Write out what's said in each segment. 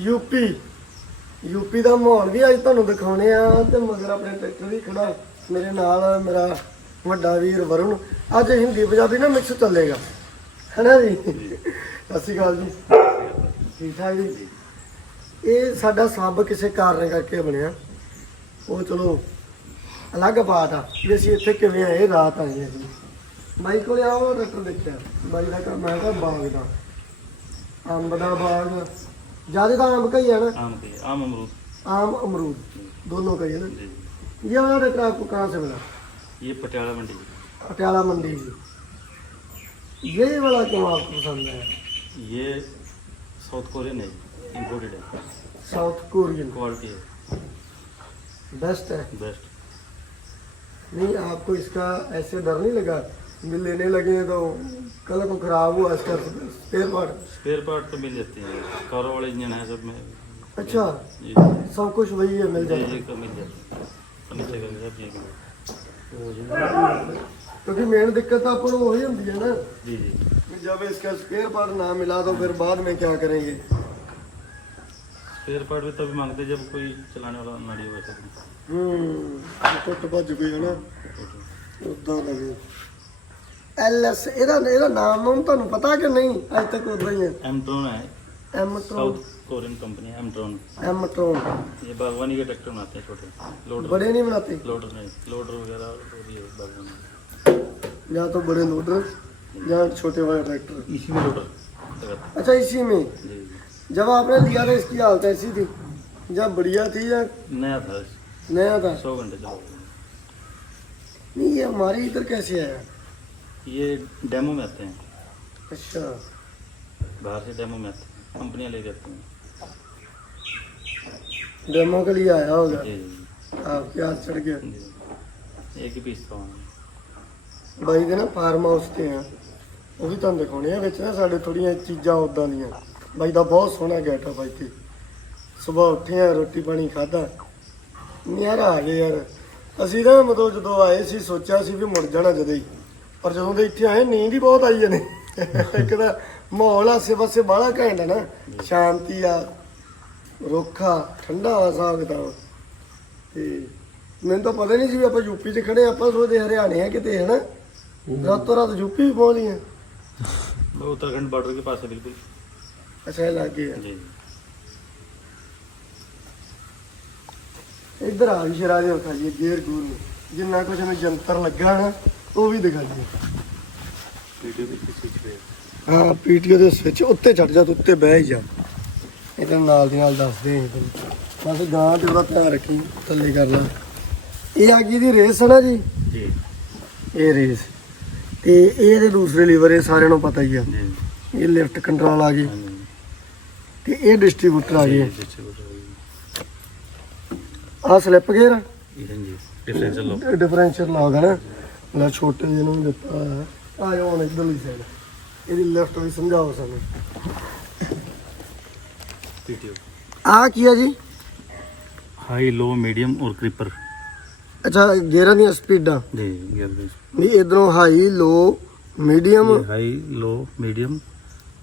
UP. UP ਦਾ ਮਾਹੌਲ ਵੀ ਅੱਜ ਤੁਹਾਨੂੰ ਦਿਖਾਉਣੇ ਆ ਤੇ ਮਗਰ ਆਪਣੇ ਟਰੈਕਟਰ ਵੀ ਖੜਾ। ਮੇਰੇ ਨਾਲ ਮੇਰਾ ਵੱਡਾ ਵੀਰ ਵਰੁਣ, ਅੱਜ ਹਿੰਦੀ ਪੰਜਾਬੀ ਨਾ ਮਿਕਸ ਚੱਲੇਗਾ। ਹੈਨਾ ਜੀ? ਸਤਿ ਸ਼੍ਰੀ ਅਕਾਲ ਜੀ। ਠੀਕ ਠਾਕ ਜੀ? ਇਹ ਸਾਡਾ ਸਭ ਕਿਸੇ ਕਾਰਨ ਕਰਕੇ ਬਣਿਆ। ਉਹ ਚਲੋ, ਅਲੱਗ ਬਾਤ ਆ ਵੀ ਅਸੀਂ ਇੱਥੇ ਕਿਵੇਂ ਆਏ, ਰਾਤ ਆਏ ਜੀ। ਬਾਈ ਕੋਲੇ ਆਓ ਡਾਕਟਰ ਦੇਖਿਆ। ਬਾਈ ਦਾ ਕੰਮ ਹੈਗਾ ਬਾਗ ਦਾ। ਅੰਬ ਦਾ ਬਾਗ। ज़्यादा तो आम का ही है ना? आम आम अमरूद। आम अमरूद। दोनों का ही है ना ये आपको कहाँ से मिला? ये पटियाला मंडी। पटियाला मंडी जी। ये वाला क्यों आपको पसंद है? ये साउथ कोरियन है इम्पोर्टेड है। साउथ कोरियन क्वालिटी है। बेस्ट है? बेस्ट नहीं आपको इसका ऐसे डर नहीं लगा? भी लेने लगे हैं तो कल को खराब हुआ इसका स्पेयर पार्ट स्पेयर पार्ट तो मिल जाते हैं कारों वाले इंजन है सब में अच्छा जी सब कुछ वही है मिल जी जाएगा जी का मिल जाता है फर्नीचर का सब चीज़ का क्योंकि मेन दिक्कत तो अपन वही होती है ना जी जी कि जब इसका स्पेयर पार्ट ना मिला तो फिर बाद में क्या करेंगे स्पेयर पार्ट भी तभी मांगते हैं जब कोई चलाने वाला नाड़ी हुआ था ਹੂੰ ਟੁੱਟ ਭੱਜ ਗਈ ਹੈ ਨਾ ਉਦਾਂ ਲੱਗੇ ਐਲਐਸ ਇਹਦਾ ਇਹਦਾ ਨਾਮ ਨੂੰ ਤੁਹਾਨੂੰ ਪਤਾ ਕਿ ਨਹੀਂ ਅੱਜ ਤੱਕ ਉਦਾਂ ਹੀ ਹੈ एमट्रॉन है ਐਮਟ੍ਰੋਨ साउथ कोरियन कंपनी है एमट्रॉन ਐਮਟ੍ਰੋਨ ये बागवानी के ट्रैक्टर बनाते हैं छोटे लोडर बड़े नहीं बनाते लोडर नहीं लोडर वगैरह और ये बागवानी या तो बड़े लोडर या छोटे वाले ट्रैक्टर इसी में लोडर लगाते अच्छा इसी में हैं। जी जी जब आपने लिया था इसकी हालत ऐसी थी जब बढ़िया थी या नया था नया था सौ घंटे चला नहीं ये हमारे इधर कैसे आया ये डेमो में आते हैं अच्छा बाहर से डेमो में आते हैं कंपनियां ले जाती हैं डेमो के लिए आया होगा जी जी आपके हाथ चढ़ गया जी एक ही पीस का वहाँ। ਬਾਈ ਦੇ ਨਾ ਫਾਰਮ ਹਾਊਸ ਤੇ ਆ ਉਹ ਵੀ ਤੁਹਾਨੂੰ ਦਿਖਾਉਣੇ ਆ ਵਿੱਚ ਨਾ ਸਾਡੇ ਥੋੜੀਆਂ ਚੀਜ਼ਾਂ ਉਦਾਂ ਦੀਆਂ ਬਾਈ ਦਾ ਬਹੁਤ ਸੋਹਣਾ ਗੈਟ ਆ ਬਾਈ ਤੇ ਸਵੇਰ ਉੱਠੇ ਆ ਰੋਟੀ ਪਾਣੀ ਖਾਦਾ ਨਿਆਰਾ ਆ ਗਏ ਯਾਰ ਅਸੀਂ ਨਾ ਮਤਲਬ ਜਦੋਂ ਆਏ ਸੀ ਸੋਚਿਆ ਸੀ ਵੀ ਮੁੜ ਜਾਣਾ ਜਦੇ ਹੀ ਪਰ ਜਦੋਂ ਦੇ ਇੱਥੇ ਆਏ ਨੀਂਦ ਹੀ ਬਹੁਤ ਆਈ ਜਨੇ ਇੱਕ ਤਾਂ ਮਾਹੌਲ ਆਸੇ ਪਾਸੇ ਬਾਹਲਾ ਘੈਂਟ ਹੈ ਨਾ ਸ਼ਾਂਤੀ ਆ ਰੁੱਖਾ ਠੰਡਾ ਵਾ ਹਿਸਾਬ ਕਿਤਾਬ ਤੇ ਮੈਨੂੰ ਤਾਂ ਪਤਾ ਨਹੀਂ ਸੀ ਵੀ ਆਪਾਂ ਯੂਪੀ 'ਚ ਖੜੇ ਆ, ਆਪਾਂ ਸੋਚਦੇ ਹਰਿਆਣੇ ਆ ਕਿਤੇ ਹਨਾ ਰਾਤੋਂ ਰਾਤ ਯੂਪੀ ਵੀ ਪਹੁੰਚ ਗਏ वो उत्तराखंड बॉर्डर के पास है बिल्कुल ਅੱਛਾ ਇਹ ਲੱਗ ਗਏ ਆ। जी ਇੱਧਰ ਆ ਵੀ ਸ਼ਰਾ ਦੇ ਖਾਈਏ ਗੇਰ ਗੂਰ ਨੂੰ ਜਿੰਨਾ ਕੁਝ ਨੂੰ ਜੰਤਰ ਲੱਗਾ ਨਾ ਉਹ ਵੀ ਦਿਖਾ ਦਿਓ। ਵੀਡੀਓ ਵਿੱਚ ਸਵਿਚ ਪਿਆ ਹਾਂ ਪੀਟੀਓ ਦੇ ਸਵਿਚ ਉੱਤੇ ਛੱਡ ਜਾ ਤੂੰ ਉੱਤੇ ਬਹਿ ਹੀ ਜਾ। ਇਹਦੇ ਨਾਲ ਦੀ ਨਾਲ ਦੱਸ ਦੇ ਤੈਨੂੰ ਬਸ ਗਾਂ ਤੇ ਉਹਦਾ ਧਿਆਨ ਰੱਖੀ ਥੱਲੇ ਕਰ ਲੈ। ਇਹ ਆ ਗਈ ਦੀ ਰੇਸ ਹੈ ਨਾ ਜੀ? ਜੀ। ਇਹ ਰੇਸ ਤੇ ਇਹਦੇ ਦੂਸਰੇ ਲੀਵਰ ਇਹ ਸਾਰਿਆਂ ਨੂੰ ਪਤਾ ਹੀ ਆ। ਜੀ। ਇਹ ਲਿਫਟ ਕੰਟਰੋਲ ਆ ਗਈ। ਤੇ ਇਹ ਡਿਸਟ੍ਰੀਬਿਊਟਰ ਆ ਗਏ ਆ ਸਲਿੱਪ ਗੇਅਰ ਹਾਂਜੀ ਡਿਫਰੈਂਸ਼ੀਅਲ ਲੌਕ ਡਿਫਰੈਂਸ਼ੀਅਲ ਲੌਕ ਹੈ ਨਾ। ਲੈ ਛੋਟੇ ਜਿਹੇ ਵੀ ਦਿੱਤਾ ਆ ਜਾਓ ਹੁਣ ਇਧਰਲੀ ਸਾਈਡ ਇਹਦੀ ਲੈਫਟ ਵੀ ਸਮਝਾਓ ਸਾਨੂੰ। ਆ ਕੀ ਹੈ ਜੀ? ਹਾਈ ਲੋ ਮੀਡੀਅਮ ਔਰ ਕ੍ਰੀਪਰ ਅੱਛਾ ਗੇਅਰਾਂ ਦੀਆਂ ਸਪੀਡਾਂ। ਜੀ ਗੇਅਰ ਦੇ ਨਹੀਂ ਇਧਰੋਂ high low medium high low medium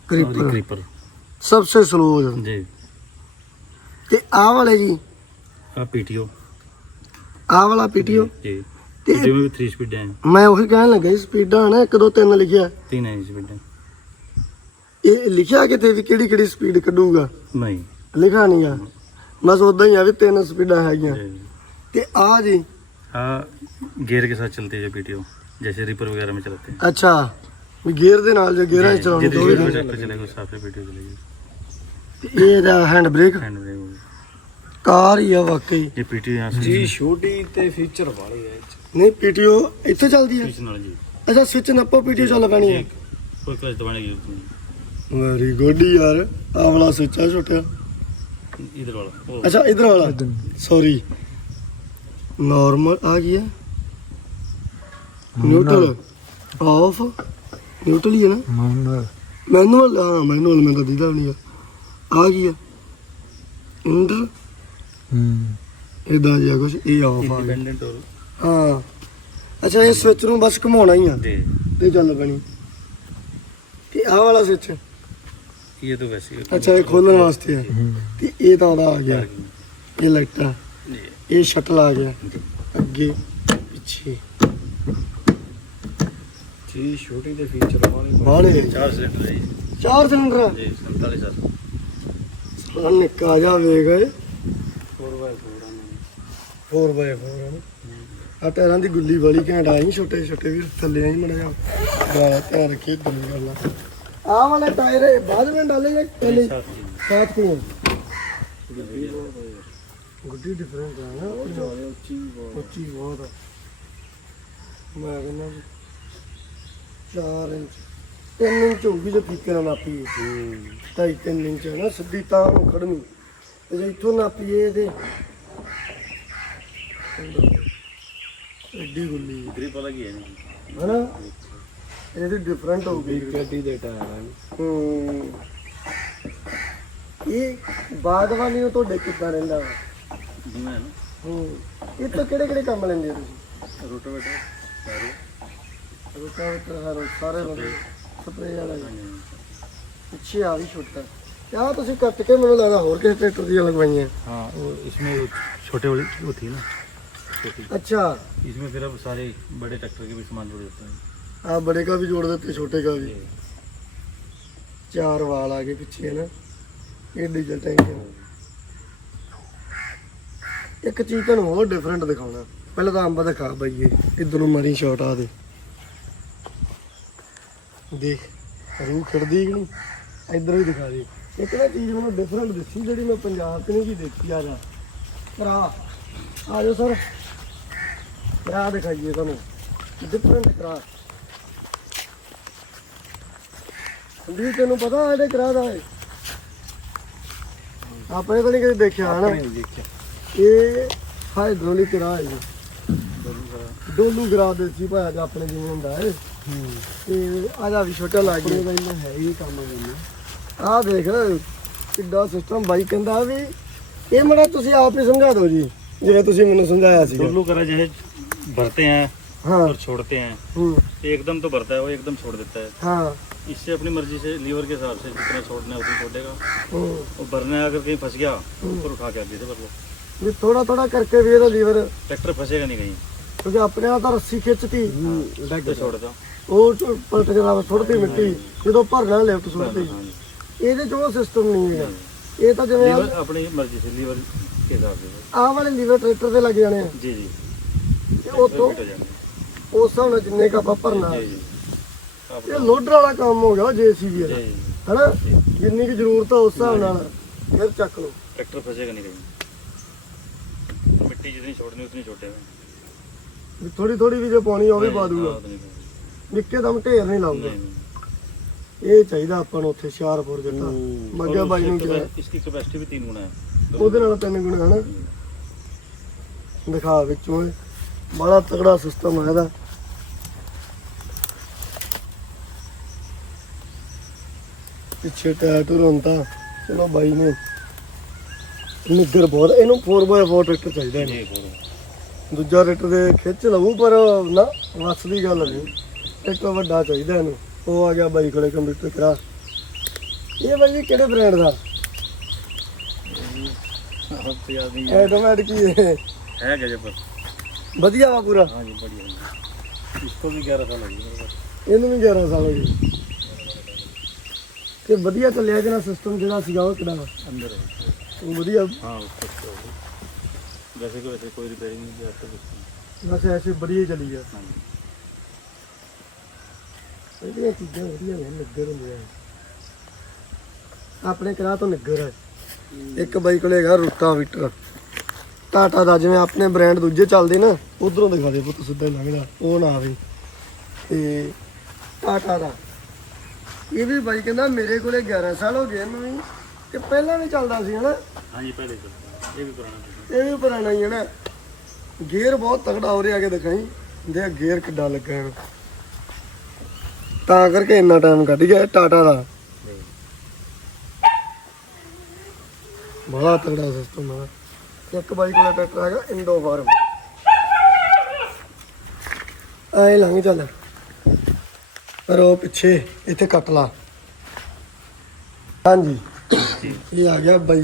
creeper ਸਭ ਤੋਂ ਸਲੋ ਹੋ ਜਾਂਦਾ ਜੀ। ਤੇ ਆ ਵਾਲੇ ਜੀ? ਆ ਪੀਟੀਓ। ਆ ਵਾਲਾ ਪੀਟੀਓ? ਜੀ। ਤੇ पीटीओ में भी थ्री स्पीड है ਮੈਂ ਉਹੀ ਕਹਿਣ ਲੱਗਾ ਸੀ ਸਪੀਡਾਂ ਨਾ 1 2 3 ਲਿਖਿਆ तीन है स्पीड है ਇਹ ਲਿਖਿਆ ਕਿਤੇ ਵੀ ਕਿਹੜੀ ਕਿਹੜੀ ਸਪੀਡ ਕੱਢੂਗਾ नहीं ਲਿਖਾ ਨਹੀਂ ਆ ਬਸ ਉਦਾਂ ਹੀ ਆ ਵੀ ਤਿੰਨ ਸਪੀਡਾਂ ਹੈਗੀਆਂ जी ਤੇ ਆ ਜੀ हाँ गियर के साथ चलती है जो पीटीओ जैसे रिपर वगैरह में चलाते हैं ਅੱਛਾ ਵੀ ਗੇਅਰ ਦੇ ਨਾਲ ਜੇ ਗੇਅਰਾਂ 'ਚ ਚਲਾਉਣੀ जितनी ਤਾਂ ਉਹ ਵੀ स्पीड में ਚਲਾਉਣੀ। ट्रैक्टर चलेगा उस हिसाब से पीटीओ चलेगी ਤੇ ਇਹ ਦਾ ਹੈਂਡ ਬ੍ਰੇਕ हैंड ब्रेक होगी ਕਾਰ ਹੀ ਆ ਵਾਕਈ ये पीटीओ यहाँ से ਜੀ ਛੋਟੀ ਤੇ ਫੀਚਰ ਵਾਲੀ ਹੈ ਇਹ 'ਚ। ਨਹੀਂ ਪੀਟੀਓ ਇੱਥੇ ਚੱਲਦੀ ਹੈ? ਜੀ। ਅੱਛਾ ਸਵਿਚ ਨੱਪੋ ਪੀਟੀਓ ਚ ਲਗਾਣੀ ਹੈ। ਕੋਈ ਕਲਚ ਦਬਾਣੇ ਕੀ ਵੈਰੀ ਗੁੱਡ ਯਾਰ ਆਹ ਵਾਲਾ ਸਵਿਚ ਆ ਛੋਟਿਆ। ਇਧਰ ਵਾਲਾ ਅੱਛਾ ਇਧਰ ਵਾਲਾ। ਸੌਰੀ ਨਾਰਮਲ ਆ ਗਿਆ ਨਿਊਟਰਲ ਆਫ ਨਿਊਟਰਲ ਹੀ ਹੈ ਨਾ? ਮੈਨੂਅਲ ਹਾਂ ਮੈਨੂਅਲ ਮੈਂ ਤਾਂ ਦੀਦਾ ਨਹੀਂ ਆ। ਗਿਆ ਇੰਟਰ ਹੂੰ। ਇਦਾਂ ਜਿਹਾ ਕੁਝ ਇਹ ਆਫ ਆ ਗਿਆ। ਇੰਡੀਪੈਂਡੈਂਟ ਹੋ ਹਾਂ। ਅੱਛਾ ਇਹ ਸਵਿਚ ਨੂੰ ਬਸ ਘੁਮਾਉਣਾ ਹੀ ਆ। ਦੇ ਤੇ ਚੱਲ ਬਣੀ। ਤੇ ਆਹ ਵਾਲਾ ਸਵਿਚ ਇਹ ਤਾਂ ਵੈਸੇ ਹੀ ਅੱਛਾ ਇਹ ਖੋਲਣ ਵਾਸਤੇ ਹੈ। ਤੇ ਇਹ ਤਾਂ ਉਹਦਾ ਆ ਗਿਆ। ਇਹ ਲਾਈਟਾਂ ਇਹ ਸ਼ਟਲ ਆ ਗਿਆ। ਅੱਗੇ ਪਿੱਛੇ। ਜੀ ਛੋਟੇ ਦੇ ਫੀਚਰ ਵਾਲੇ ਬਾਹਲੇ ਚਾਰ ਸਿਲੰਡਰ ਹੈ ਚਾਰ ਸਿਲੰਡਰ ਜੀ 47 ਸਰ ਨਿੱਕਾ ਜਾ ਵੇਖ। 4x4 4x4 ਆ ਟਾਇਰਾਂ ਦੀ ਗੁੱਲੀ ਵਾਲੀ ਘੈਂਟ ਆਈ, ਛੋਟੇ ਛੋਟੇ ਵੀ ਥੱਲੇ ਆਈ ਮੜਾ ਜਾ ਬੜਾ ਧਿਆਨ ਰੱਖੀ ਗੁੱਲੀ ਕਰਨਾ ਆ ਵਾਲੇ ਟਾਇਰ ਇਹ ਬਾਅਦ ਵਿੱਚ ਡਾਲੇ ਜਾਂ ਪਹਿਲੇ ਸਾਥ ਕੋ ਗੁੱਡੀ ਡਿਫਰੈਂਟ ਆ ਨਾ ਉੱਚੀ ਬਹੁਤ ਉੱਚੀ ਬਹੁਤ ਮੈਂ ਕਹਿੰਦਾ 4 ਇੰਚ 3 ਇੰਚ ਹੋਊਗੀ ਜੇ ਪੀਕੇ ਨਾਲ ਨਾਪੀਏ। ਢਾਈ 3 ਇੰਚ ਨਾ, ਸਿੱਧੀ ਤਾਂ ਖੜਨੀ ਜੇ ਇੱਥੋਂ ਨਾਪੀਏ ਤੇ ਐਡੀ ਗੁੱਲੀ ग्रिप अलग ही है जी ਹਨਾ ਇਹਦੀ ਡਿਫਰੈਂਟ ਹੋਊਗੀ ਬਿਗ ਗੱਡੀ ਦੇ ਟਾਇਰ ਹੈ ਹੂੰ ਇਹ ਬਾਗਵਾਨੀ ਨੂੰ ਤੁਹਾਡੇ ਕਿੱਦਾਂ ਰਹਿੰਦਾ ਵਾ? धीमा है ना ਹੂੰ ਇਹ ਤੋਂ ਕਿਹੜੇ ਕਿਹੜੇ ਕੰਮ ਲੈਂਦੇ ਹੋ ਤੁਸੀਂ रोटोवेटर सारे ਰੋਟਾਵੇਟਰ ਹਰ ਸਾਰੇ ਬੰਦੇ ਸਪਰੇ ਵਾਲਾ ਹੀ। हाँ जी ਪਿੱਛੇ ਆ ਵੀ ਛੋਟਾ ਕਿਆ ਤੁਸੀਂ ਕੱਟ ਕੇ ਮੈਨੂੰ ਲੱਗਦਾ ਹੋਰ ਕਿਸੇ ਟਰੈਕਟਰ ਦੀਆਂ ਲਗਵਾਈਆਂ हाँ वो इसमें वो छोटे वाली वो थी ना छोटी ਅੱਛਾ इसमें फिर अब सारे बड़े ट्रैक्टर के भी सामान जुड़ जाते हैं ਆ ਬੜੇ ਕਾ ਵੀ ਜੋੜ ਦਿੱਤੇ ਛੋਟੇ ਕਾ ਵੀ ਚਾਰ ਵਾਲ ਆ ਗਏ ਪਿੱਛੇ ਨਾ ਇਹ ਡੀਜ਼ਲ ਟੈਂਕ ਹੈ ਇੱਕ ਚੀਜ਼ ਤੁਹਾਨੂੰ ਹੋਰ ਡਿਫਰੈਂਟ ਦਿਖਾਉਣਾ ਪਹਿਲਾਂ ਤਾਂ ਅੰਬ ਦਿਖਾ ਬਈਏ ਇਧਰ ਨੂੰ ਮਰੀ ਸ਼ਾਟ ਆ ਦੇ ਦੇਖ ਰੂਹ ਖੜਦੀ ਕਿ ਨਹੀਂ ਇਧਰ ਵੀ ਦਿਖਾ ਦੇ ਇੱਕ ਨਾ ਚੀਜ਼ ਮੈਨੂੰ ਡਿਫਰੈਂਟ ਦਿਸੀ ਜਿਹੜੀ ਮੈਂ ਪੰਜਾਬ 'ਚ ਨਹੀਂ ਕੀ ਦੇਖੀ ਆ ਜਾ ਭਰਾ ਆ ਜਾਓ ਸਰ ਕਰਾ ਦਿਖਾਈਏ ਤੁਹਾਨੂੰ। ਡਿਫਰੈਂਟ ਕਰਾ ਸੰਦੀਪ ਤੈਨੂੰ ਪਤਾ ਇਹਦੇ ਕਰਾ ਦਾ ਹੈ ਆਪਣੇ ਤਾਂ ਕਦੇ ਦੇਖਿਆ ਹਨਾ? ਇਹ ਹਾਈਡ੍ਰੋਲਿਕ ਕਰਾ ਹੈ ਜੀ। ਡੋਲੂ ਗਰਾ ਦੇਸੀ ਭਾਇਆ ਜੀ ਆਪਣੇ ਜਿਵੇਂ ਹੁੰਦਾ ਹੈ। ਤੇ ਆਜਾ ਵੀ ਛੋਟਾ ਲੱਗ ਗਿਆ ਇਹਦਾ ਹੈ ਹੀ ਕੰਮ ਕਰਨਾ ਆ ਦੇਖ ਕਿੱਡਾ ਸਿਸਟਮ ਬਾਈ ਕਹਿੰਦਾ ਵੀ ਇਹ ਮੜਾ ਤੁਸੀਂ ਆਪ ਹੀ ਸਮਝਾ ਦਿਓ ਜੀ ਜਿਵੇਂ ਤੁਸੀਂ ਮੈਨੂੰ ਸਮਝਾਇਆ ਸੀ ਡੋਲੂ ਕਰਾ ਜਿਹੜੇ भरते हैं ਹਾਂ और छोड़ते हैं ਹੂੰ एकदम तो भरता है वो एकदम छोड़ देता है ਹਾਂ इससे अपनी मर्जी से लीवर के हिसाब से जितना छोड़ना है उतना छोड़ेगा ਹੂੰ और भरना है अगर कहीं फंस गया ऊपर उठा के आगे से भर लो ਵੀ ਥੋੜਾ ਥੋੜਾ ਕਰਕੇ ਵੀ ਇਹਦਾ ਲੀਵਰ ट्रैक्टर फंसेगा नहीं कहीं ਕਿਉਂਕਿ ਆਪਣੇ ਨਾਲ ਤਾਂ ਰੱਸੀ ਖਿੱਚਤੀ तो छोड़ दो ਉਹ ਚ ਪਲਟ ਕੇ ਨਾਲ ਸੁੱਟਦੀ ਮਿੱਟੀ ਜਦੋਂ ਭਰਨਾ ਲਿਫਟ ਸੁੱਟਦੀ हाँ जी ਇਹਦੇ ਚ ਉਹ ਸਿਸਟਮ ਨਹੀਂ ਹੈਗਾ ਇਹ ਤਾਂ ਜਿਵੇਂ लीवर अपनी मर्जी से लीवर के हिसाब से ਆਹ ਵਾਲੇ ਲੀਵਰ ਟਰੈਕਟਰ ਤੇ ਲੱਗ ਜਾਣੇ ਆ जी जी ਤੇ ਉਤੋਂ ਉਸ ਨਾਲ ਜਿੰਨੇ ਕਾ ਆਪਾਂ ਭਰਨਾ ਇਹ ਲੋਡਰ ਵਾਲਾ ਕੰਮ ਹੋ ਗਿਆ ਜੀਸੀਬੀ ਵਾਲਾ ਹਨਾ? ਜਿੰਨੀ ਕੀ ਜ਼ਰੂਰਤ ਆ ਉਸ ਨਾਲ ਫਿਰ ਚੱਕ ਲਓ। ਟਰੈਕਟਰ ਫਸੇਗਾ ਨਹੀਂ ਕਦੇ? ਮਿੱਟੀ ਜਿੰਨੀ ਛੋੜਨੀ ਉਤਨੀ ਛੋਟੇ ਵੀ ਥੋੜੀ ਥੋੜੀ ਵੀ ਜੇ ਪਾਉਣੀ ਉਹ ਪਾ ਦੂਗਾ। ਨਿੱਕੇ ਦਮ ਢੇਰ ਨਹੀਂ ਲਾਉਂਦੇ। ਇਹ ਚਾਹੀਦਾ ਆਪਾਂ ਨੂੰ ਉੱਥੇ ਸ਼ਿਆਰਪੁਰ ਜਿੱਤਾ ਮੱਗਾ ਬਾਈ ਨੂੰ ਕਿਹਾ ਇਸ ਦੀ ਕਪੈਸਿਟੀ ਵੀ 3 ਗੁਣਾ ਹੈ। ਉਹਦੇ ਨਾਲ 3 ਗੁਣਾ ਹੈ। ਨਾ ਦਿਖਾ ਵਿੱਚੋਂ ਬੜਾ ਤਕੜਾ ਸਿਸਟਮ ਹੈ ਇਹਦਾ। ਪਿੱਛੇ ਟੈਟੂ ਰੰਦਾ ਚਲੋ ਬਾਈ ਨੇ। ਨਿੱਗਰ ਬਹੁਤ ਇਹਨੂੰ 4x4 ਟਰੈਕਟਰ ਚਾਹੀਦਾ ਜੀ ਦੂਜਾ ਟਰੈਕਟਰ ਦੇ ਖਿੱਚ ਲਵੂ ਪਰ ਨਾ ਵਸ ਦੀ ਗੱਲ ਨਹੀਂ। ਇੱਕ ਵੱਡਾ ਚਾਹੀਦਾ ਇਹਨੂੰ। ਉਹ ਆ ਗਿਆ ਬਾਈ ਕੋਲੇ ਕੰਪਿਊਟਰ ਕਰਾ। ਇਹ ਬਾਈ ਕਿਹੜੇ ਬ੍ਰਾਂਡ ਦਾ? ਆਟੋਮੈਟਿਕ ਹੀ ਹੈ ਹੈਗਾ ਜੇ ਵਧੀਆ ਵਾ ਪੂਰਾ हाँ जी बढ़िया है। इसको भी ग्यारह साल लगी मेरे पास। ਇਹਨੂੰ ਵੀ 11 ਸਾਲ ਹੋ ਗਏ ਤੇ ਵਧੀਆ ਚੱਲਿਆ ਕਿ ਨਾ ਸਿਸਟਮ ਜਿਹੜਾ ਸੀਗਾ ਉਹ ਕਿਹੜਾ ਵਾ? अंदर है ਉਹ ਵਧੀਆ हाँ उसको तो वैसे को वैसे कोई रिपेयरिंग नहीं किया तो कुछ नहीं। ਵੈਸੇ ਐਸੇ ਵਧੀਆ ਹੀ ਚੱਲੀ ਆ हाँ जी ਇਹਦੀਆਂ ਚੀਜ਼ਾਂ ਵਧੀਆ ਨੇ ਨਿੱਗਰ ਹੁੰਦੀਆਂ ਆਪਣੇ ਕਰਾ ਤੋਂ ਨਿੱਗਰ ਹੈ ਇੱਕ ਬਾਈ ਕੋਲੇ ਹੈਗਾ ਰੂਟਾਵੀਟਰ ਟਾਟਾ ਦਾ ਜਿਵੇਂ ਆਪਣੇ ਬ੍ਰਾਂਡ ਦੂਜੇ ਚੱਲਦੇ ਨਾ ਉਧਰੋਂ ਦਿਖਾ ਦੇ ਪੁੱਤ ਸਿੱਧਾ ਲੰਘਦਾ ਉਹ ਨਾ ਆਵੇ। ਤੇ ਟਾਟਾ ਦਾ। ਇਹ ਵੀ ਬਾਈ ਕਹਿੰਦਾ ਮੇਰੇ ਕੋਲੇ 11 ਸਾਲ ਹੋ ਗਏ ਇਹਨੂੰ ਵੀ ਤੇ ਪਹਿਲਾਂ ਵੀ ਚੱਲਦਾ ਸੀ ਹਨਾ? ਹਾਂਜੀ ਪਹਿਲੇ ਚੱਲਦਾ ਇਹ ਵੀ ਪੁਰਾਣਾ ਇਹ ਵੀ ਪੁਰਾਣਾ ਹੀ ਹੈ ਗੇਅਰ ਬਹੁਤ ਤਗੜਾ ਹੋ ਰਿਹਾ ਕਿ ਦਿਖਾਈ। ਦੇ ਗੇਅਰ ਕਿੱਡਾ ਲੱਗਾ ਹੈ ਤਾਂ ਕਰਕੇ ਇੰਨਾ ਟਾਈਮ ਕੱਢ ਗਿਆ ਟਾਟਾ ਦਾ। ਬਹੁਤ ਤਕੜਾ ਸਿਸਟਮ ਹੈ ਇੱਕ ਬਾਈ ਕੋਲ ਟਰੈਕਟਰ ਹੈਗਾ ਇੰਡੋ ਫਾਰਮ ਆਏ ਲੰਘ ਚੱਲ। ਪਰ ਉਹ ਪਿੱਛੇ ਇੱਥੇ ਕੱਟ ਲਾ। ਹਾਂਜੀ। ਇਹ ਆ ਗਿਆ ਬਾਈ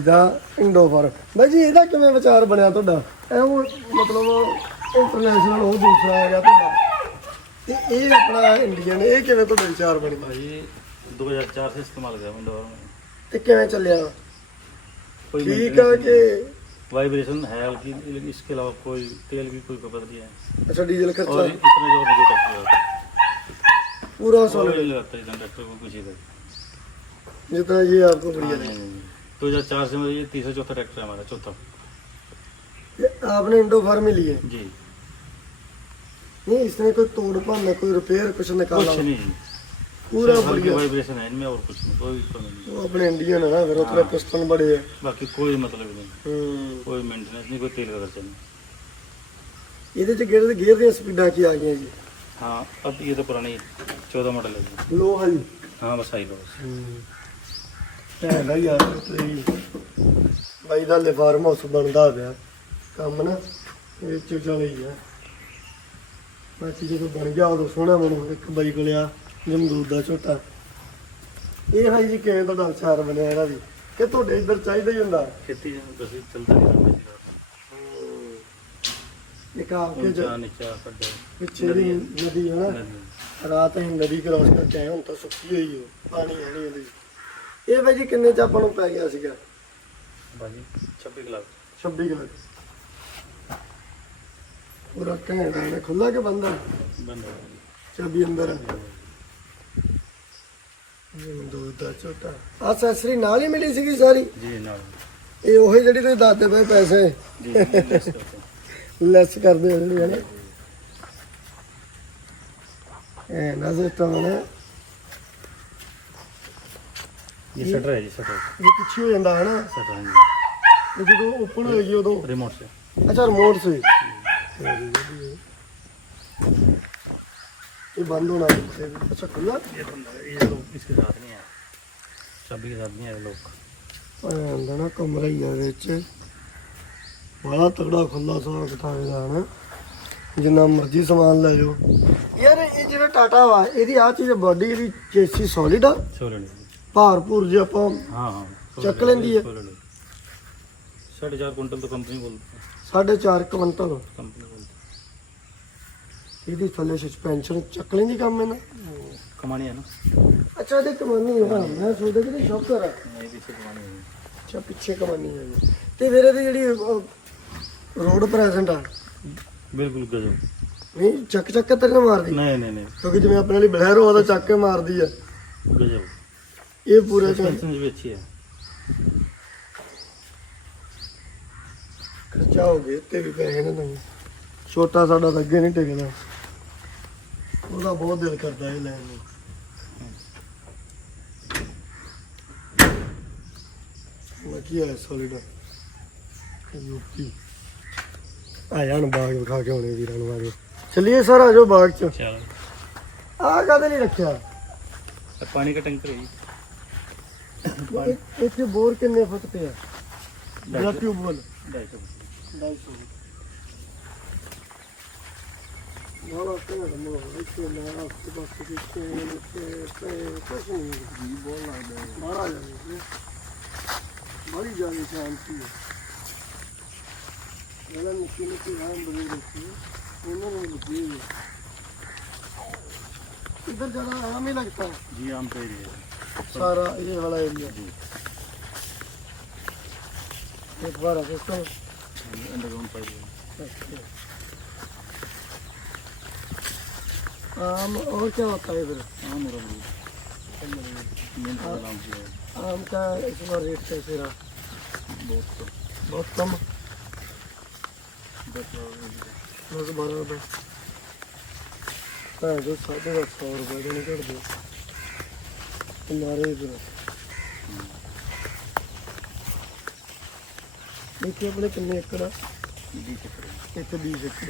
ਇੰਡੋ ਫਾਰਮ ਬਾਈ ਜੀ ਇਹਦਾ ਕਿਵੇਂ ਵਿਚਾਰ ਬਣਿਆ ਤੁਹਾਡਾ? ਇਹ ਉਹ ਮਤਲਬ ਇੰਟਰਨੈਸ਼ਨਲ ਉਹ ਦੂਸਰਾ ਹੈਗਾ ਤੁਹਾਡਾ। ਤੇ ਇਹ ਆਪਣਾ ਇੰਡੀਅਨ ਇਹ ਕਿਵੇਂ ਤੁਹਾਡਾ ਵਿਚਾਰ ਬਣ? ਗਿਆ 2004 ਸੇ ਇਸਤੇਮਾਲ ਕਰ ਰਿਹਾ ਤੇ ਕਿਵੇਂ ਚੱਲਿਆ? ਠੀਕ ਆ ਕਿ वाइब्रेशन है हल्की लेकिन इसके अलावा कोई तेल की कोई खपत नहीं है। अच्छा डीजल खर्चा? और इतने ज़ोर नहीं करते पूरा सॉलिड लगता है कंडक्टर को कुछ ही जितना ये आपको बढ़िया हाँ, नहीं तो जब चार से मतलब ये तीसरा चौथा ट्रैक्टर है हमारा चौथा। आपने इंडो फार्म ही लिए जी। नहीं इसने कोई तोड़ पा कोई रिपेयर कुछ निकाला कुछ नहीं। पूरा सिर्फ हल्की बढ़िया वाइब्रेशन है इनमें और कुछ नहीं कोई कमी नहीं वो अपने इंडियन है ना फिर उतने हाँ। पिस्टन बड़े है बाकी कोई मतलब नहीं हम्म कोई मेंटेनेंस नहीं कोई तेल का खर्चा नहीं ਇਹਦੇ ਚ ਗੇਅਰ ਗੇਅਰ ਦੀਆਂ ਸਪੀਡਾਂ ਕੀ ਆ ਗਈਆਂ ਜੀ हाँ अब ये तो पुरानी चौदह मॉडल है जी ਲੋ ਹੈ ਜੀ हाँ बस आई लो बस ਭੈਣ ਦਾ ਯਾਰ ਤੇਰੀ ਬਾਈ ਦਾ ਲੈ ਫਾਰਮ ਹਾਊਸ ਬਣਦਾ ਪਿਆ ਕੰਮ ਨਾ ਇਹ ਚ ਚੱਲ ਹੀ ਆ ਬਾਕੀ ਜਦੋਂ ਬਣ ਗਿਆ ਉਦੋਂ ਸੋਹਣਾ ਬਣੂ ਇੱਕ ਬਾਈ ਕੋਲ ਆ ਜਮਦੂਦ ਦਾ ਝੋਟਾ ਇਹ ਹੈ ਜੀ ਕਿਵੇਂ ਦਾ ਡਾਂਸਰ ਬਣਿਆ ਇਹਦਾ ਵੀ ਕਿ ਤੁਹਾਡੇ ਇੱਧਰ ਚਾਹੀਦਾ ਹੀ ਹੁੰਦਾ। ਖੇਤੀ ਜਿਹਨੂੰ ਤੁਸੀਂ ਚਲਦਾ ਹੀ ਰਹਿੰਦਾ ਜੀ ਇੱਕ ਆਪ ਕੇ ਜ- ਨਿਚਾ ਸਾਡੇ ਪਿੱਛੇ ਦੀ ਨਦੀ ਹੈ। ਨਾ। ਰਾਤ ਅਸੀਂ ਨਦੀ ਕ੍ਰਾਸ ਕਰਕੇ ਆਏ ਹੁਣ ਤਾਂ ਸੁੱਕੀ ਹੋਈ ਹੋ। ਪਾਣੀ ਹੈ ਨਹੀਂ ਉਹਦੀ ਇਹ ਬਾਈ ਜੀ ਕਿੰਨੇ ਚ ਨੂੰ ਪੈ ਗਿਆ ਸੀਗਾ? ਬਾਜੀ 26 ਗਲਾਸ 26 ਕਿਲੋ ਪੂਰਾ ਘੈਂਟ ਹੈ। ਖੁੱਲਾ ਕੇ ਬੰਦਾ ਬੰਦਾ ਚਾਬੀ ਅੰਦਰ ਆ ਇਹ ਦੋ ਦਾ ਛੋਟਾ ਅਸੈਸਰੀ ਨਾਲ ਹੀ ਮਿਲੀ ਸੀਗੀ ਸਾਰੀ जी ना ਇਹ ਉਹੀ ਜਿਹੜੀ ਤੁਸੀਂ ਦੱਸਦੇ ਪਏ ਪੈਸੇ जी लेस करते हैं। ਲੈਸ ਕਰਦੇ ਹੋ ਜਿਹੜੀ ਹੈ ਨਾ ਇਹ ਨਾ ਸਿਸਟਮ ਹੈ ਨਾ ये शटर है जी शटर ਇਹ ਪਿੱਛੇ ਹੋ ਜਾਂਦਾ ਹੈ ਨਾ शटर है जी ਇਹ ਜਦੋਂ ਓਪਨ ਹੋਏਗੀ ਉਦੋਂ रिमोट से अच्छा रिमोट से ये बंद होना है। अच्छा खुला ये बंदा है, ये लोग इसके साथ नहीं है चाबी के साथ नहीं है लोग ਆਂਦਾ ਨਾ ਕਮਰਾ ਹੀ ਆ ਵਿੱਚ ਬੜਾ ਤਗੜਾ ਖੁੱਲਾ ਸਾ ਕਿਤਾਬ ਦਾ ਨਾ ਜਿੰਨਾ ਮਰਜ਼ੀ ਸਮਾਨ ਲੈ ਜਾਓ ਯਾਰ ਇਹ ਜਿਹੜਾ ਟਾਟਾ ਵਾ ਇਹਦੀ ਆ ਚੀਜ਼ ਬਾਡੀ ਇਹਦੀ ਚੇਸੀ ਸੋਲਿਡ ਆ सोलह नहीं ਭਾਰਪੂਰ ਜੇ ਆਪਾਂ हाँ हाँ चक लेंदी है। साढ़े चार कुंटल तो कंपनी बोलती है 4.5 ਕੁਇੰਟਲ कंपनी बोलती ਇਹਦੀ ਥੱਲੇ ਸਸਪੈਂਸ਼ਨ ਚੱਕਲੇ ਦੀ ਕੰਮ ਹੈ ਨਾ ਕਮਾਣੀ ਹੈ ਨਾ। ਅੱਛਾ ਇਹਦੇ ਕਮਾਨੀ ਹੈ ਹਾਂ ਮੈਂ ਸੋਚਦਾ ਕਿ ਇਹ ਸ਼ੌਕਰ ਹੈ ਨਹੀਂ ਪਿੱਛੇ ਕਮਾਨੀ ਹੈ ਅੱਛਾ ਪਿੱਛੇ ਕਮਾਨੀ ਹੈ ਤੇ ਫਿਰ ਇਹਦੀ ਜਿਹੜੀ ਰੋਡ ਪ੍ਰੈਜ਼ੈਂਟ ਆ। ਬਿਲਕੁਲ ਗਜਬ। ਨਹੀਂ ਚੱਕ ਚੱਕ ਕੇ ਤੇਰੇ ਨਾਲ ਮਾਰਦੀ? ਨਹੀਂ ਨਹੀਂ ਨਹੀਂ। ਕਿਉਂਕਿ ਜਿਵੇਂ ਆਪਣੇ ਲਈ ਬਲੈਰੋ ਉਹਦਾ ਚੱਕ ਕੇ ਮਾਰਦੀ ਆ। ਗਜਬ। ਇਹ ਪੂਰਾ ਸਸਪੈਂਸ਼ਨ ਵਿੱਚ ਹੀ ਹੈ ਖਰਚਾ ਹੋ ਗਿਆ ਤੇ ਵੀ ਪੈਸੇ ਨਾ ਤੁਹਾਨੂੰ ਛੋਟਾ ਸਾਡਾ ਤਾਂ ਅੱਗੇ ਨਹੀਂ ਟਿਕਦਾ। ਉਹਦਾ ਬਹੁਤ ਦਿਲ ਕਰਦਾ ਇਹ ਲੈਣ ਨੂੰ। ਮੈਂ ਹੈ ਸੋਲਿਡ ਯੂਪੀ। ਆ ਜਾਣ ਬਾਗ ਵਿਖਾ ਕੇ ਆਉਣੇ ਵੀਰਾਂ ਨੂੰ ਆਗੇ ਚੱਲੀਏ ਸਰ ਆ ਬਾਗ ਚ। ਆ ਕਾਹਦੇ ਲਈ ਰੱਖਿਆ? ਪਾਣੀ ਦਾ ਟੈਂਕਰ ਹੈ ਇੱਥੇ ਬੋਰ ਕਿੰਨੇ ਫੁੱਟ ਤੇ ਆ? ਜਿਹੜਾ ਟਿਊਬਵੈਲ? 250 ਨਾਲਾ ਕਿਹੜਾ ਮੋ ਇੱਥੇ ਨਾ ਉਸ ਬਸ ਕਿ ਤੇ ਤੇ ਕੁਛ ਨਹੀਂ ਜੀ ਬੋਲ ਲੱਗਦਾ ਮਾਰਾ ਜਾਂਦੇ ਬੜੀ ਜਾਨੀ ਸ਼ਾਂਤੀ ਹੈ ਇਹਨਾਂ ਨੂੰ ਕਿਹਨੇ ਕਿ ਰਾਮ ਬਣੀ ਰੱਖੀ ਇਹਨਾਂ ਨੂੰ ਲੱਗੀ ਹੈ इधर ज़्यादा आराम ही लगता है जी आम का एरिया है सारा ये वाला एरिया जी एक बार सिस्टम अंडरग्राउंड पाइप ಹೋಗ್ತಾ ಇದ್ರು ಆಮೂರಲ್ಲಿ ಅಂತ ಸುಮಾರು ಎಷ್ಟು ಇದ್ದೀರಾ ಬತ್ತಮ್ಮ ಬರೋದು ಅದು ಸಾಧ್ಯ ಸಾವಿರ ರೂಪಾಯಿ ಕಡಿದು ಒಂದು ಅರೈದು మీకు ఎప్పుడైతే మీ ఎక్కడ ఇక బీజ్ ఎక్కడ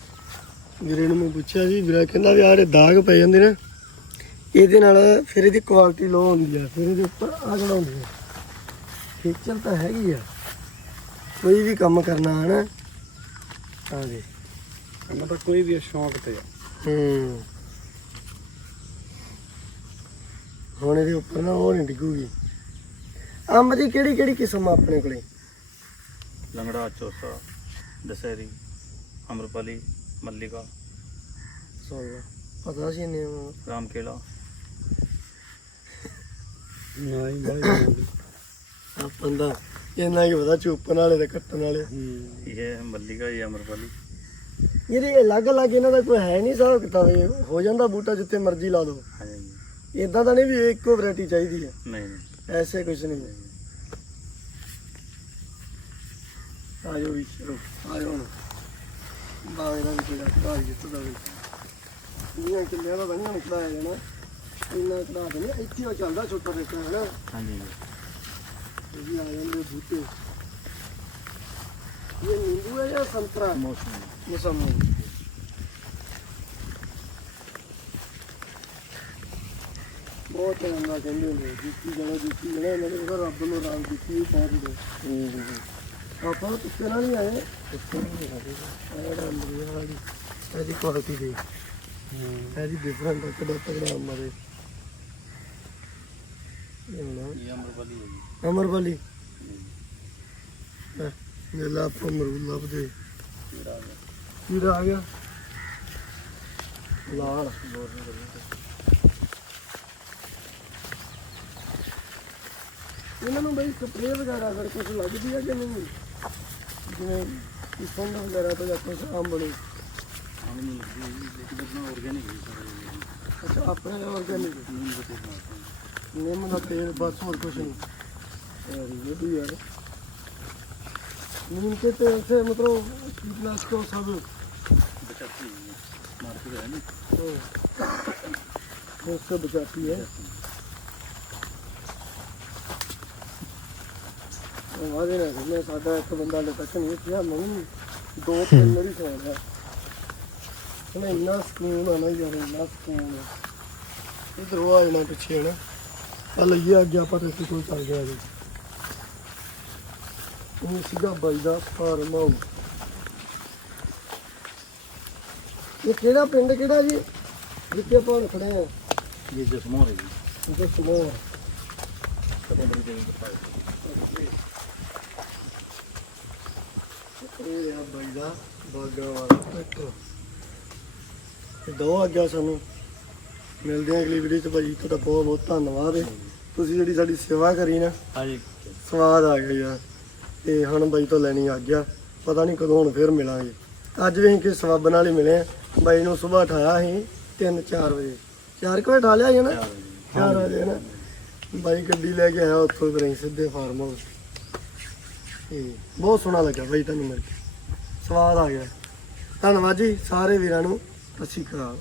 ਵੀਰੇ ਨੂੰ ਮੈਂ ਪੁੱਛਿਆ ਜੀ ਵੀਰਾ ਕਹਿੰਦਾ ਵੀ ਆੜੇ ਦਾਗ ਪੈ ਜਾਂਦੇ ਨੇ ਇਹਦੇ ਨਾਲ ਫਿਰ ਇਹਦੀ ਕੁਆਲਿਟੀ ਲੋ ਹੁੰਦੀ ਆ ਫਿਰ ਇਹਦੇ ਉੱਪਰ ਆ ਚੜਾਉਂਦੇ ਆ ਖੇਚਲ ਤਾਂ ਹੈਗੀ ਆ। ਕੋਈ ਵੀ ਕੰਮ ਕਰਨਾ ਹੈ ਨਾ ਆ ਦੇ ਮਤਲਬ ਕੋਈ ਵੀ ਸ਼ੌਂਕ ਤੇ ਆ। ਹੂੰ। ਹੁਣ ਇਹਦੇ ਉੱਪਰ ਨਾ ਉਹ ਨਹੀਂ ਡਿੱਗੂਗੀ। ਅੰਬ ਦੀ ਕਿਹੜੀ ਕਿਹੜੀ ਕਿਸਮ ਆ ਆਪਣੇ ਕੋਲੇ? ਲੰਗੜਾ ਚੋਸਾ ਦਸਹਿਰੀ ਅਮਰਪਾਲੀ ਮੱਲਿਕਾ। ਸੋਲਾ ਪਤਾ ਸੀ ਨੇ ਰਾਮ ਕੇਲਾ ਨਹੀਂ ਭਾਈ ਆਪਾਂ ਦਾ ਇੰਨਾ ਹੀ ਪਤਾ ਚੁੱਪਣ ਵਾਲੇ ਤੇ ਕੱਟਣ ਵਾਲੇ। ਹੂੰ। ਇਹ ਮੱਲਿਕਾ ਇਹ ਅਮਰਪਾਲੀ। ਇਹਦੇ ਅਲੱਗ ਅਲੱਗ ਇਹਨਾਂ ਦਾ ਕੋਈ ਹੈ ਨਹੀਂ ਹਿਸਾਬ ਕਿਤਾਬ ਇਹ ਹੋ ਜਾਂਦਾ ਬੂਟਾ ਜਿੱਥੇ ਮਰਜ਼ੀ ਲਾ ਦਿਓ ਹਾਂਜੀ। ਇਦਾਂ ਤਾਂ ਨਹੀਂ ਵੀ ਇੱਕੋ ਵੈਰਾਈਟੀ ਚਾਹੀਦੀ ਹੈ। ਨਹੀਂ ਨਹੀਂ। ਐਸੇ ਕੁਝ ਨਹੀਂ। ਹੈ ਆਜੋ ਵੀ ਚਲੋ ਆਜੋ ਹੁਣ। ਦਾ ਵੀ ਕੋਈ ਕਢਾ ਲਈ ਜਿੱਤ ਦਾ ਵੀ। ਇਹ ਕਿੰਨੇ ਦਾ ਬਣੀ ਹੁਣ ਕਢਾਇਆ ਜਾਣਾ। ਇੰਨਾ ਕਢਾ ਦੇ ਨਹੀਂ ਇੱਥੇ ਉਹ ਚੱਲਦਾ ਛੋਟਾ ਟਰੈਕਟਰ ਹੈ ਨਾ? ਹਾਂਜੀ। ਇਹ ਵੀ ਆ ਜਾਂਦੇ ਬੂਟੇ। ਇਹ ਨਿੰਬੂ ਹੈ ਜਾਂ ਸੰਤਰਾ? ਮੌਸਮ। ਮੌਸਮ। ਬਹੁਤ ਦਾ ਕਹਿੰਦੇ ਹੁੰਦੇ ਜੀਤੀ ਜਣਾ ਜੀਤੀ ਜਣਾ ਇਹਨਾਂ ਨੇ ਰੱਬ ਨੂੰ ਰਾਮ ਕੀਤੀ ਹੀ ਕਹਿ ਦਿੰਦੇ ਆਪਾਂ ਤੁੱਕੇ ਨਾਲ ਨਹੀਂ ਆਏ। ਤੁੱਕੇ ਨਹੀਂ ਆਏ ਆਇਆ ਅੰਦਰ ਵਾਲੀ ਇਹਦੀ ਕੁਆਲਿਟੀ ਦੇ। ਇਹਦੀ ਡਿਫਰੈਂਟ ਕਿੱਡਾ ਤਗੜਾ ਮਰੇ ਇਹ ਨਾ। ਇਹ ਅਮਰਪਾਲੀ ਹੈ ਜੀ। ਅਮਰਵਾਲੀ ਮੇਲਾ ਆਪਾਂ ਮਰੂਦ ਲੱਭਦੇ ਕੀੜਾ ਆ ਗਿਆ? ਲਾਲ। ਇਹਨਾਂ ਨੂੰ ਬਈ ਸਪਰੇਅ ਵਗੈਰਾ ਅਗਰ ਕੁਝ ਲੱਗਦੀ ਹੈ ਕਿ ਨਹੀਂ? ਜਿਵੇਂ ਕਿਸਮ ਵਗੈਰਾ ਤੋਂ ਜਾਂ ਕੁਝ ਅੰਬ ਨੂੰ ਆਮ ਨੂੰ ਲੱਗਦੀ ਹੈ ਜੀ, ਲੇਕਿਨ ਆਪਣਾ ਆਰਗੈਨਿਕ ਹੈ ਸਾਰਾ ਅੱਛਾ ਆਪਣੇ ਆਰਗੈਨਿਕ ਇਹ ਨਹੀਂ ਬਤੇ ਨਿੰਮ ਦਾ ਤੇਲ ਬਸ ਹੋਰ ਕੁਝ ਨਹੀਂ ਯਾਰ ਇਹ ਵੀ ਯਾਰ नीम के तेल से मतलब कीटनाशक सब ਬਚਾਤੀ ਹੈ ਮਾਰਕੀਟ ਹੈ ਨਹੀਂ तो उससे बचाती है ਵਾਦੇ ਨੇ ਮੈਂ ਸਾਡਾ ਇੱਕ ਬੰਦਾ ਲੋਕੇਸ਼ਨ ਇਹ ਕਿਹਾ ਮੈਨੂੰ ਦੋ ਤਿੰਨ ਮੇਰੀ ਫੋਨ ਹੈ ਮੈਂ ਇੰਨਾ ਸਕੂਨ ਆ ਨਾ ਯਾਰ ਇੰਨਾ ਸਕੂਨ ਇਧਰ ਉਹ ਆ ਜਾਣਾ ਪਿੱਛੇ ਹਨਾ। ਆ ਲਈਏ ਅੱਗੇ ਆਪਾਂ ਰਸਤੇ ਕੋਲ ਚੱਲ ਗਏ ਜੀ ਉਹ ਸਿੱਧਾ ਬਾਈ ਦਾ ਫਾਰਮ ਹਾਊਸ ਇਹ ਕਿਹੜਾ ਪਿੰਡ ਕਿਹੜਾ ਜੀ? ਜਿੱਥੇ ਆਪਾਂ ਹੁਣ ਖੜੇ ਆ। ਇਹ ਜਸਮੋਰ ਹੈ ਜੀ। ਜਸਮੋਰ ਕਦੇ ਬੜੀ ਦੇਰ ਬਾਅਦ ਇਹ ਆ ਬਾਈ ਦਾ ਬਾਗਾ ਵਾਲਾ ਟਰੈਕਟਰ ਤੇ ਦੋ ਆ ਗਿਆ ਸਾਨੂੰ ਮਿਲਦੇ ਆ ਅਗਲੀ ਵੀਡੀਓ ਚ। ਭਾਜੀ ਤੁਹਾਡਾ ਬਹੁਤ ਬਹੁਤ ਧੰਨਵਾਦ ਹੈ। ਤੁਸੀਂ ਜਿਹੜੀ ਸਾਡੀ ਸੇਵਾ ਕਰੀ ਨਾ ਹਾਂਜੀ। ਸਵਾਦ ਆ ਗਿਆ ਯਾਰ। ਤੇ ਹੁਣ ਬਾਈ ਤੋਂ ਲੈਣੀ ਆ ਗਿਆ ਪਤਾ ਨਹੀਂ ਕਦੋਂ ਹੁਣ ਫੇਰ ਮਿਲਾਂਗੇ। ਅੱਜ ਵੀ ਕਿ ਸਵਾਬ ਨਾਲ ਹੀ ਮਿਲੇ ਆ। ਬਾਈ ਨੂੰ ਸਵੇਰ ਉਠਾਇਆ ਸੀ 3-4 ਵਜੇ। 4 ਵਜੇ ਉਠਾ ਲਿਆ ਸੀ ਨਾ? 4 ਵਜੇ। ਨਾ। ਬਾਈ ਗੱਡੀ ਲੈ ਕੇ ਆਇਆ ਉੱਥੋਂ ਅਸੀਂ ਸਿੱਧੇ ਫਾਰਮ ਹਾਊਸ ਤੇ ਬਹੁਤ ਸੋਹਣਾ ਲੱਗਾ ਬਾਈ ਤੁਹਾਨੂੰ ਮਿਲ ਕੇ। ਸਵਾਦ ਆ ਗਿਆ। ਧੰਨਵਾਦ ਜੀ ਸਾਰੇ ਵੀਰਾਂ ਨੂੰ। ਸਤਿ ਸ਼੍ਰੀ ਅਕਾਲ।